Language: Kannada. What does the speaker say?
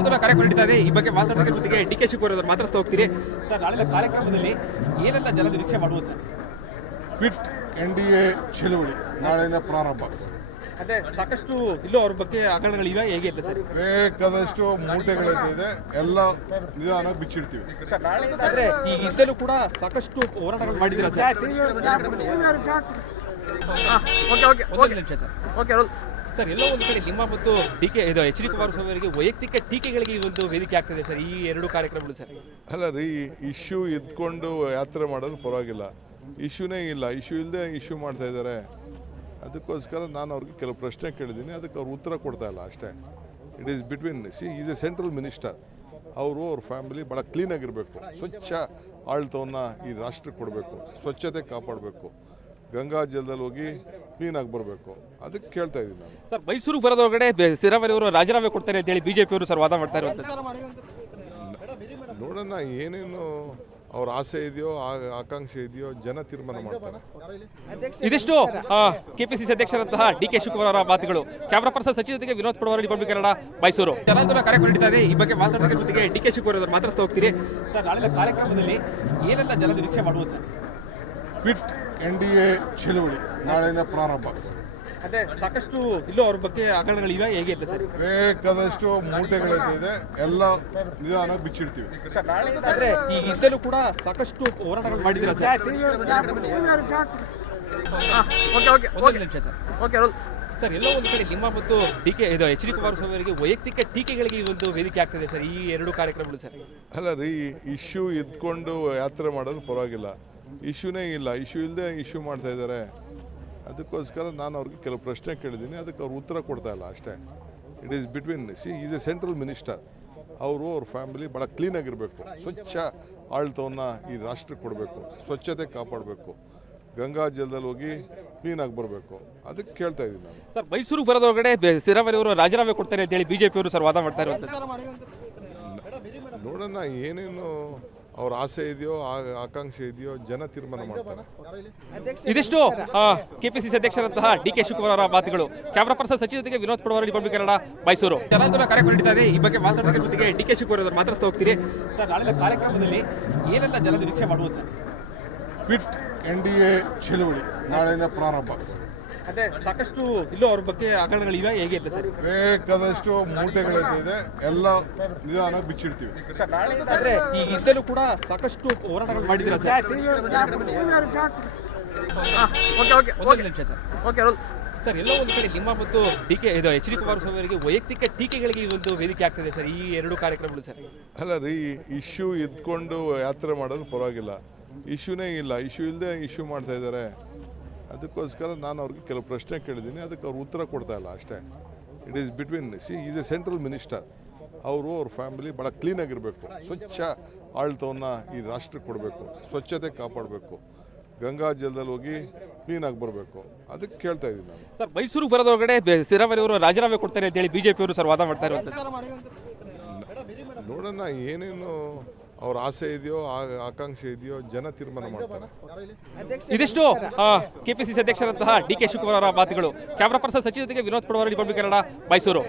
ಜನಾರ್ದನ ಕಾರ್ಯಕ್ರಮ ನಡೀತಾ ಇದೆ. ಈ ಬಗ್ಗೆ ಮಾತಾಡೋದಕ್ಕೆ ಜೊತೆಗೆ ಡಿ.ಕೆ. ಶಿವಕುಮಾರ್ ಅವರು ಮಾತಾಡ್ತಾ ಹೋಗ್ತೀರಿ ಸರ್. ನಾಳೆ ಕಾರ್ಯಕ್ರಮದಲ್ಲಿ ಏನೆಲ್ಲ ಜನ ನಿರೀಕ್ಷೆ ಮಾಡುವುದು ಸರ್? ಕ್ವಿಟ್ NDA ಚಳುವಳಿ ನಾಳೆಯಿಂದ ಪ್ರಾರಂಭ. ಅದೇ ಸಾಕಷ್ಟು ಇಲ್ಲೂ ಅವ್ರ ಬಗ್ಗೆ ಹಗರಣಗಳಿವೆ, ಹೇಗೆ ಅಂತ ಸರ್? ಬೇಕಾದಷ್ಟು ಮೂಟೆಗಳಿದೆ, ಎಲ್ಲ ನಿಧಾನ ಬಿಚ್ಚಿಡ್ತೀವಿ ಸರ್. ನಾಳೆ ಆದ್ರೆ ಈಗ ಇದ್ದಲ್ಲೂ ಕೂಡ ಸಾಕಷ್ಟು ಹೋರಾಟಗಳು ಮಾಡಿದ್ದೀರಾ ಸರ್? ಒಂದು ನಿಮಿಷ ಸರ್. ಓಕೆ ಸರ್, ಎಲ್ಲೋ ಒಂದು ಕಡೆ ನಿಮ್ಮ ಮತ್ತು ಎಚ್ ಡಿ ಕುಮಾರಸ್ವಾಮಿ ಅವರಿಗೆ ವೈಯಕ್ತಿಕ ಟೀಕೆಗಳಿಗೆ ಈ ಒಂದು ವೇದಿಕೆ ಆಗ್ತದೆ ಸರ್, ಈ ಎರಡು ಕಾರ್ಯಕ್ರಮಗಳು ಸರ್. ಅಲ್ಲ ರೀ, ಇಶ್ಯೂ ಇದ್ಕೊಂಡು ಯಾತ್ರೆ ಮಾಡೋದು ಪರವಾಗಿಲ್ಲ, ಇಶ್ಯೂನೇ ಇಲ್ಲ, ಇಶ್ಯೂ ಇಲ್ಲದೆ ಇಶ್ಯೂ ಮಾಡ್ತಾ ಇದ್ದಾರೆ. ಅದಕ್ಕೋಸ್ಕರ ನಾನು ಅವ್ರಿಗೆ ಕೆಲವು ಪ್ರಶ್ನೆ ಕೇಳಿದ್ದೀನಿ, ಅದಕ್ಕೆ ಅವ್ರು ಉತ್ತರ ಕೊಡ್ತಾ ಇಲ್ಲ ಅಷ್ಟೇ. It is between is A central minister. ಅವರು ಅವ್ರ ಫ್ಯಾಮಿಲಿ ಭಾಳ ಕ್ಲೀನಾಗಿರಬೇಕು, ಸ್ವಚ್ಛ ಆಡಳಿತವನ್ನು ಈ ರಾಷ್ಟ್ರಕ್ಕೆ ಕೊಡಬೇಕು, ಸ್ವಚ್ಛತೆ ಕಾಪಾಡಬೇಕು, ಗಂಗಾ ಜಲದಲ್ಲಿ ಹೋಗಿ ಕ್ಲೀನಾಗಿ ಬರಬೇಕು, ಅದಕ್ಕೆ ಕೇಳ್ತಾ ಇದ್ದೀನಿ ನಾನು. ಸರ್, ಮೈಸೂರಿಗೆ ಬರೋದ್ರೊಳಗಡೆ ಸಿದ್ದರಾಮಯ್ಯ ಅವರು ರಾಜೀನಾಮೆ ಕೊಡ್ತಾರೆ ಅಂತೇಳಿ ಬಿಜೆಪಿ ಅವರು ಸರ್ ವಾದ ಮಾಡ್ತಾ ಇರುವಂತ. ನೋಡೋಣ ಏನೇನು ಅವ್ರ ಆಸೆ ಇದೆಯೋ, ಆಕಾಂಕ್ಷೆ ಇದೆಯೋ, ಜನ ತೀರ್ಮಾನ ಮಾಡ್ತಾರೆ. ಇದಿಷ್ಟು ಕೆಪಿಸಿಸಿ ಅಧ್ಯಕ್ಷರಂತಹ ಡಿ.ಕೆ. ಶಿವಕುಮಾರ್ ಅವರ ಮಾತುಗಳು. ಕ್ಯಾಮರಾ ಪರ್ಸನ್ ಸಚಿವ ಜೊತೆಗೆ ವಿನೋದ್ ಪಡವಾರ, ರಿಪಬ್ಲಿಕ್ ಕನ್ನಡ, ಮೈಸೂರು. ಜನಾರ್ದನ ಕಾರ್ಯಕ್ರಮ ನಡೀತಾ ಇದೆ. ಈ ಬಗ್ಗೆ ಮಾತಾಡೋದಕ್ಕೆ ಜೊತೆಗೆ ಡಿ.ಕೆ. ಶಿವಕುಮಾರ್ ಅವರು ಮಾತಾಡ್ತಾ ಹೋಗ್ತೀರಿ ಸರ್. ನಾಳೆ ಕಾರ್ಯಕ್ರಮದಲ್ಲಿ ಏನೆಲ್ಲ ಜನ ನಿರೀಕ್ಷೆ ಮಾಡುವುದು ಸರ್? ಕ್ವಿಟ್ NDA ಚಳುವಳಿ ನಾಳೆಯಿಂದ ಪ್ರಾರಂಭ. ಅದೇ ಸಾಕಷ್ಟು ಇಲ್ಲೂ ಅವ್ರ ಬಗ್ಗೆ ಹಗರಣಗಳಿವೆ, ಹೇಗೆ ಅಂತ ಸರ್? ಬೇಕಾದಷ್ಟು ಮೂಟೆಗಳಿದೆ, ಎಲ್ಲ ನಿಧಾನ ಬಿಚ್ಚಿಡ್ತೀವಿ ಸರ್. ನಾಳೆ ಆದ್ರೆ ಈಗ ಇದ್ದಲ್ಲೂ ಕೂಡ ಸಾಕಷ್ಟು ಹೋರಾಟಗಳು ಮಾಡಿದ್ದೀರಾ ಸರ್? ಒಂದು ನಿಮಿಷ ಸರ್. ಓಕೆ ಸರ್, ಎಲ್ಲೋ ಒಂದು ಕಡೆ ನಿಮ್ಮ ಮತ್ತು ಎಚ್ ಡಿ ಕುಮಾರಸ್ವಾಮಿ ಅವರಿಗೆ ವೈಯಕ್ತಿಕ ಟೀಕೆಗಳಿಗೆ ಈ ಒಂದು ವೇದಿಕೆ ಆಗ್ತದೆ ಸರ್, ಈ ಎರಡು ಕಾರ್ಯಕ್ರಮಗಳು ಸರ್. ಅಲ್ಲ ರೀ, ಇಶ್ಯೂ ಇದ್ಕೊಂಡು ಯಾತ್ರೆ ಮಾಡೋದು ಪರವಾಗಿಲ್ಲ, ಇಶ್ಯೂನೇ ಇಲ್ಲ, ಇಶ್ಯೂ ಇಲ್ಲದೆ ಇಶ್ಯೂ ಮಾಡ್ತಾ ಇದ್ದಾರೆ. ಅದಕ್ಕೋಸ್ಕರ ನಾನು ಅವ್ರಿಗೆ ಕೆಲವು ಪ್ರಶ್ನೆ ಕೇಳಿದ್ದೀನಿ, ಅದಕ್ಕೆ ಅವ್ರು ಉತ್ತರ ಕೊಡ್ತಾ ಇಲ್ಲ ಅಷ್ಟೇ. It is between is A central minister. ಅವರು ಅವ್ರ ಫ್ಯಾಮಿಲಿ ಭಾಳ ಕ್ಲೀನಾಗಿರಬೇಕು, ಸ್ವಚ್ಛ ಆಡಳಿತವನ್ನು ಈ ರಾಷ್ಟ್ರಕ್ಕೆ ಕೊಡಬೇಕು, ಸ್ವಚ್ಛತೆ ಕಾಪಾಡಬೇಕು, ಗಂಗಾ ಜಲದಲ್ಲಿ ಹೋಗಿ ಕ್ಲೀನಾಗಿ ಬರಬೇಕು, ಅದಕ್ಕೆ ಕೇಳ್ತಾ ಇದ್ದೀನಿ ನಾನು. ಸರ್, ಮೈಸೂರಿಗೆ ಬರೋದ್ರೊಳಗಡೆ ಸಿದ್ದರಾಮಯ್ಯ ಅವರು ರಾಜೀನಾಮೆ ಕೊಡ್ತಾರೆ ಅಂತೇಳಿ ಬಿಜೆಪಿ ಅವರು ಸರ್ ವಾದ ಮಾಡ್ತಾ ಇರುವಂತ. ನೋಡೋಣ ಏನೇನು ಅವ್ರ ಆಸೆ ಇದೆಯೋ, ಆಕಾಂಕ್ಷೆ ಇದೆಯೋ, ಜನ ತೀರ್ಮಾನ ಮಾಡ್ತಾರೆ. ಇದಿಷ್ಟು ಕೆಪಿಸಿಸಿ ಅಧ್ಯಕ್ಷರಂತಹ ಡಿ.ಕೆ. ಶಿವಕುಮಾರ್ ಅವರ ಮಾತುಗಳು. ಕ್ಯಾಮರಾ ಪರ್ಸನ್ ಸಚಿವ ಜೊತೆಗೆ ವಿನೋದ್ ಪಡವಾರ, ರಿಪಬ್ಲಿಕ್ ಕನ್ನಡ, ಮೈಸೂರು. ಜನಾರ್ದನ ಕಾರ್ಯಕ್ರಮ ನಡೀತಾ ಇದೆ. ಈ ಬಗ್ಗೆ ಮಾತಾಡೋದಕ್ಕೆ ಜೊತೆಗೆ ಡಿ.ಕೆ. ಶಿವಕುಮಾರ್ ಅವರು ಮಾತಾಡ್ತಾ ಹೋಗ್ತೀರಿ ಸರ್. ನಾಳೆ ಕಾರ್ಯಕ್ರಮದಲ್ಲಿ ಏನೆಲ್ಲ ಜನ ನಿರೀಕ್ಷೆ ಮಾಡುವುದು ಸರ್? ಕ್ವಿಟ್ NDA ಚಳುವಳಿ ನಾಳೆಯಿಂದ ಪ್ರಾರಂಭ. ಅದೇ ಸಾಕಷ್ಟು ಇಲ್ಲೂ ಅವ್ರ ಬಗ್ಗೆ ಹಗರಣಗಳಿವೆ, ಹೇಗೆ ಅಂತ ಸರ್? ಬೇಕಾದಷ್ಟು ಮೂಟೆಗಳಿದೆ, ಎಲ್ಲ ನಿಧಾನ ಬಿಚ್ಚಿಡ್ತೀವಿ ಸರ್. ನಾಳೆ ಆದ್ರೆ ಈಗ ಇದ್ದಲ್ಲೂ ಕೂಡ ಸಾಕಷ್ಟು ಹೋರಾಟಗಳು ಮಾಡಿದ್ದೀರಾ ಸರ್? ಒಂದು ನಿಮಿಷ ಸರ್. ಓಕೆ ಸರ್, ಎಲ್ಲೋ ಒಂದು ಕಡೆ ನಿಮ್ಮ ಮತ್ತು ಎಚ್ ಡಿ ಕುಮಾರಸ್ವಾಮಿ ಅವರಿಗೆ ವೈಯಕ್ತಿಕ ಟೀಕೆಗಳಿಗೆ ಈ ಒಂದು ವೇದಿಕೆ ಆಗ್ತದೆ ಸರ್, ಈ ಎರಡು ಕಾರ್ಯಕ್ರಮಗಳು ಸರ್. ಅಲ್ಲ ರೀ, ಇಶ್ಯೂ ಇದ್ಕೊಂಡು ಯಾತ್ರೆ ಮಾಡೋದು ಪರವಾಗಿಲ್ಲ, ಇಶ್ಯೂನೇ ಇಲ್ಲ, ಇಶ್ಯೂ ಇಲ್ಲದೆ ಇಶ್ಯೂ ಮಾಡ್ತಾ ಇದ್ದಾರೆ. ಅದಕ್ಕೋಸ್ಕರ ನಾನು ಅವ್ರಿಗೆ ಕೆಲವು ಪ್ರಶ್ನೆ ಕೇಳಿದ್ದೀನಿ, ಅದಕ್ಕೆ ಅವ್ರು ಉತ್ತರ ಕೊಡ್ತಾ ಇಲ್ಲ ಅಷ್ಟೇ. It is between is A central minister. ಅವರು ಅವ್ರ ಫ್ಯಾಮಿಲಿ ಭಾಳ ಕ್ಲೀನಾಗಿರಬೇಕು, ಸ್ವಚ್ಛ ಆಡಳಿತವನ್ನು ಈ ರಾಷ್ಟ್ರಕ್ಕೆ ಕೊಡಬೇಕು, ಸ್ವಚ್ಛತೆ ಕಾಪಾಡಬೇಕು, ಗಂಗಾ ಜಲದಲ್ಲಿ ಹೋಗಿ ಕ್ಲೀನಾಗಿ ಬರಬೇಕು, ಅದಕ್ಕೆ ಕೇಳ್ತಾ ಇದ್ದೀನಿ ನಾನು. ಸರ್, ಮೈಸೂರಿಗೆ ಬರೋದ್ರೊಳಗಡೆ ಸಿದ್ದರಾಮಯ್ಯ ಅವರು ರಾಜೀನಾಮೆ ಕೊಡ್ತಾರೆ ಅಂತೇಳಿ ಬಿಜೆಪಿ ಅವರು ಸರ್ ವಾದ ಮಾಡ್ತಾ ಇರುವಂತ. ನೋಡೋಣ ಏನೇನು ಅವ್ರ ಆಸೆ ಇದೆಯೋ, ಆಕಾಂಕ್ಷೆ ಇದೆಯೋ, ಜನ ತೀರ್ಮಾನ ಮಾಡ್ತಾರೆ. ಇದಿಷ್ಟು ಕೆಪಿಸಿಸಿ ಅಧ್ಯಕ್ಷರಂತಹ ಡಿ.ಕೆ. ಶಿವಕುಮಾರ್ ಅವರ ಮಾತುಗಳು. ಕ್ಯಾಮರಾ ಪರ್ಸನ್ ಸಚಿವ ಜೊತೆಗೆ ವಿನೋದ್ ಪಡವಾರ, ರಿಪಬ್ಲಿಕ್ ಕನ್ನಡ, ಮೈಸೂರು.